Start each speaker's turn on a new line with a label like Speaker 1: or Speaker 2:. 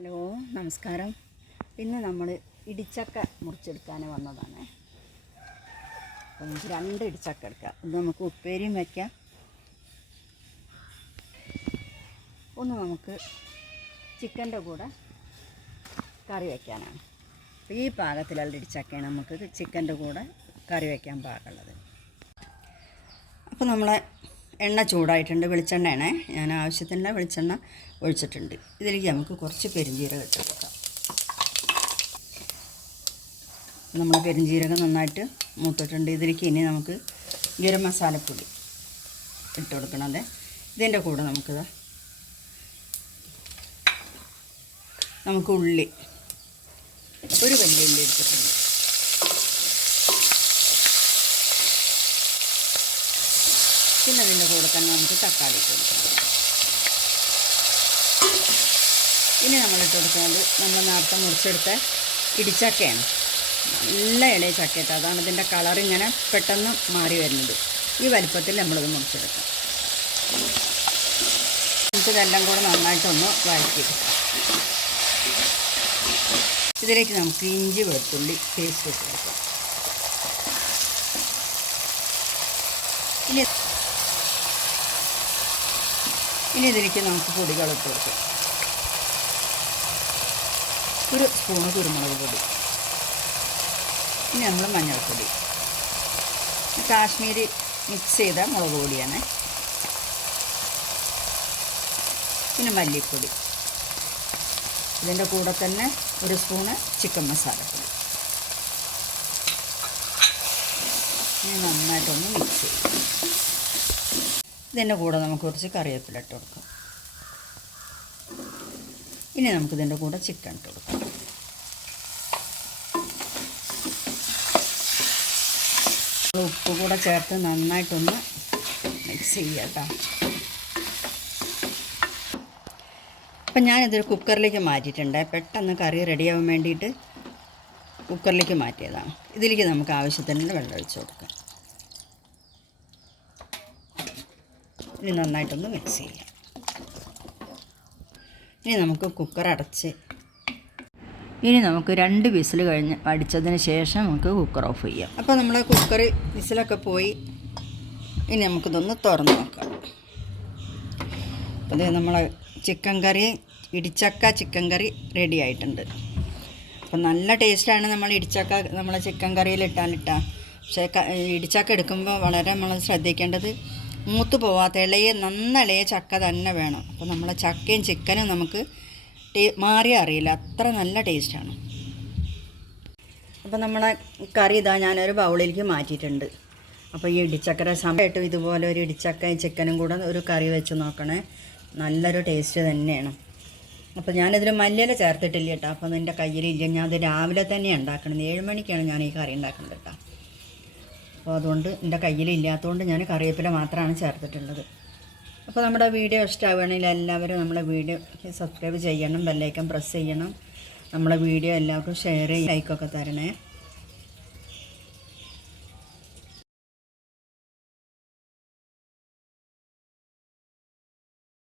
Speaker 1: Hello നമസ്കാരം. ഇന്ന് നമ്മൾ ഇടിച്ചക്ക മുറിച്ചെടുക്കാൻ വന്നതാണ്. നമുക്ക് രണ്ട് ഇടിച്ചക്ക എടുക്കാം. ഇത് നമുക്ക് ഉപ്പേരിയും വയ്ക്കാം ഒന്ന് നമുക്ക് ചിക്കന്റെ കൂടെ കറി വയ്ക്കാനാണ് അപ്പോൾ ഈ പാകത്തിലുള്ള ഇടിച്ചക്കയാണ് നമുക്ക് ചിക്കന്റെ കൂടെ കറി വയ്ക്കാൻ പാകമുള്ളത്. അപ്പോൾ നമ്മളെ എണ്ണ ചൂടായിട്ടുണ്ട് വെളിച്ചെണ്ണയാണ്. ഞാൻ ആവശ്യത്തിനുള്ള വെളിച്ചെണ്ണ ഒഴിച്ചിട്ടുണ്ട്. ഇതിലേക്ക് നമുക്ക് കുറച്ച് പെരുംജീരകം ഇട്ട് കൊടുക്കാം. നമ്മൾ പെരുംജീരകം നന്നായിട്ട് മൂത്തിട്ടുണ്ട്. ഇതിലേക്ക് ഇനി നമുക്ക് ഗരം മസാലപ്പൊടി ഇട്ട് കൊടുക്കണത്. ഇതിന്റെ കൂടെ നമുക്കിത് നമുക്ക് ഉള്ളി ഒരു വലിയ ഉള്ളി എടുത്തിട്ടുണ്ട്. പിന്നെ അതിന്റെ കൂടെ തന്നെ നമുക്ക് തക്കാളി ഇട്ട് കൊടുക്കാം. ഇനി നമ്മൾ ഇട്ട് കൊടുക്കുന്നത് നമ്മൾ നേരത്തെ മുറിച്ചെടുത്ത ഇടിച്ചക്കയാണ്. നല്ല ഇളയ ചക്കയിട്ട്. അതാണ് ഇതിന്റെ കളർ ഇങ്ങനെ പെട്ടെന്ന് മാറി വരുന്നത്. ഈ വലിപ്പത്തിൽ നമ്മളിത് മുറിച്ചെടുക്കാം. നമുക്കിതെല്ലാം കൂടെ നന്നായിട്ടൊന്ന് വഴറ്റിയെടുക്കാം ഇതിലേക്ക് നമുക്ക് ഇഞ്ചി വെളുത്തുള്ളി പേസ്റ്റ് ഇട്ട് കൊടുക്കാം. ഇനി ഇനി ഇതിലേക്ക് നമുക്ക് പൊടികൾ ഇട്ട് കൊടുക്കാം. ഒരു സ്പൂണ് കുരുമുളക് പൊടി. ഇനി നമ്മൾ മഞ്ഞൾപ്പൊടി. കാശ്മീരി മിക്സ് ചെയ്ത മുളക് പൊടിയാണ്. പിന്നെ മല്ലിപ്പൊടി. ഇതിന്റെ കൂടെ തന്നെ ഒരു സ്പൂണ് ചിക്കൻ മസാലപ്പൊടി ഇനി നന്നായിട്ടൊന്ന് മിക്സ് ചെയ്യും. ഇതിന്റെ കൂടെ നമുക്ക് കുറച്ച് കറിവേപ്പില ഇട്ട് കൊടുക്കാം. ഇനി നമുക്ക് ഇതിന്റെ കൂടെ ചിക്കൻ ഇട്ട് കൊടുക്കാം. ഉപ്പ് കൂടെ ചേർത്ത് നന്നായിട്ടൊന്ന് മിക്സ് ചെയ്യുക കേട്ടോ. അപ്പം ഞാനിതൊരു കുക്കറിലേക്ക് മാറ്റിയിട്ടുണ്ട്. പെട്ടെന്ന് കറി റെഡിയാവാൻ വേണ്ടിയിട്ട് കുക്കറിലേക്ക് മാറ്റിയതാണ്. ഇതിലേക്ക് നമുക്ക് ആവശ്യത്തിന് വെള്ളം ഒഴിച്ച് കൊടുക്കാം. ഇനി നന്നായിട്ടൊന്ന് മിക്സ് ചെയ്യാം. ഇനി നമുക്ക് കുക്കർ അടച്ച് ഇനി നമുക്ക് രണ്ട് വിസിൽ കഴിഞ്ഞ് അടിച്ചതിന് ശേഷം നമുക്ക് കുക്കർ ഓഫ് ചെയ്യാം. അപ്പോൾ നമ്മൾ കുക്കർ വിസിലൊക്കെ പോയി. ഇനി നമുക്കിതൊന്ന് തുറന്ന് നോക്കാം. അപ്പോൾ നമ്മൾ ചിക്കൻ കറി ഇടിച്ചക്ക ചിക്കൻ കറി റെഡി ആയിട്ടുണ്ട്. അപ്പോൾ നല്ല ടേസ്റ്റാണ് നമ്മൾ ഇടിച്ചക്ക നമ്മളെ ചിക്കൻ കറിയിൽ ഇട്ടാലിട്ടാ പക്ഷേ ഇടിച്ചക്ക എടുക്കുമ്പോൾ വളരെ നമ്മൾ ശ്രദ്ധിക്കേണ്ടത് മൂത്ത് പോവാത്ത ഇളയ നന്നളയ ചക്ക തന്നെ വേണം. അപ്പോൾ നമ്മളെ ചക്കയും ചിക്കനും നമുക്ക് ടേ മാറി അറിയില്ല. അത്ര നല്ല ടേസ്റ്റാണ്. അപ്പോൾ നമ്മളെ കറി ഇതാ ഞാനൊരു ബൗളിലേക്ക് മാറ്റിയിട്ടുണ്ട്. അപ്പോൾ ഈ ഇടിച്ചക്കര സമയമായിട്ടും ഇതുപോലെ ഒരു ഇടിച്ചക്കയും ചിക്കനും കൂടെ ഒരു കറി വെച്ച് നോക്കണേ. നല്ലൊരു ടേസ്റ്റ് തന്നെയാണ്. അപ്പോൾ ഞാനിതിൽ മല്ലിയില ചേർത്തിട്ടില്ല കേട്ടോ. അപ്പോൾ എന്റെ കയ്യിലില്ല. ഞാൻ അത് രാവിലെ തന്നെ ഉണ്ടാക്കണത്. ഏഴ് മണിക്കാണ് ഞാൻ ഈ കറി ഉണ്ടാക്കുന്നത് കേട്ടോ. അപ്പോൾ അതുകൊണ്ട് എന്റെ കയ്യിലില്ലാത്തതുകൊണ്ട് ഞാൻ കറിവേപ്പില മാത്രമാണ് ചേർത്തിട്ടുള്ളത്. അപ്പോൾ നമ്മുടെ വീഡിയോ ഇഷ്ടമാവുകയാണെങ്കിൽ എല്ലാവരും നമ്മുടെ വീഡിയോ സബ്സ്ക്രൈബ് ചെയ്യണം ബെല്ലൈക്കം പ്രസ് ചെയ്യണം. നമ്മളെ വീഡിയോ എല്ലാവർക്കും ഷെയർ ചെയ്യും ലൈക്കൊക്കെ തരണേ.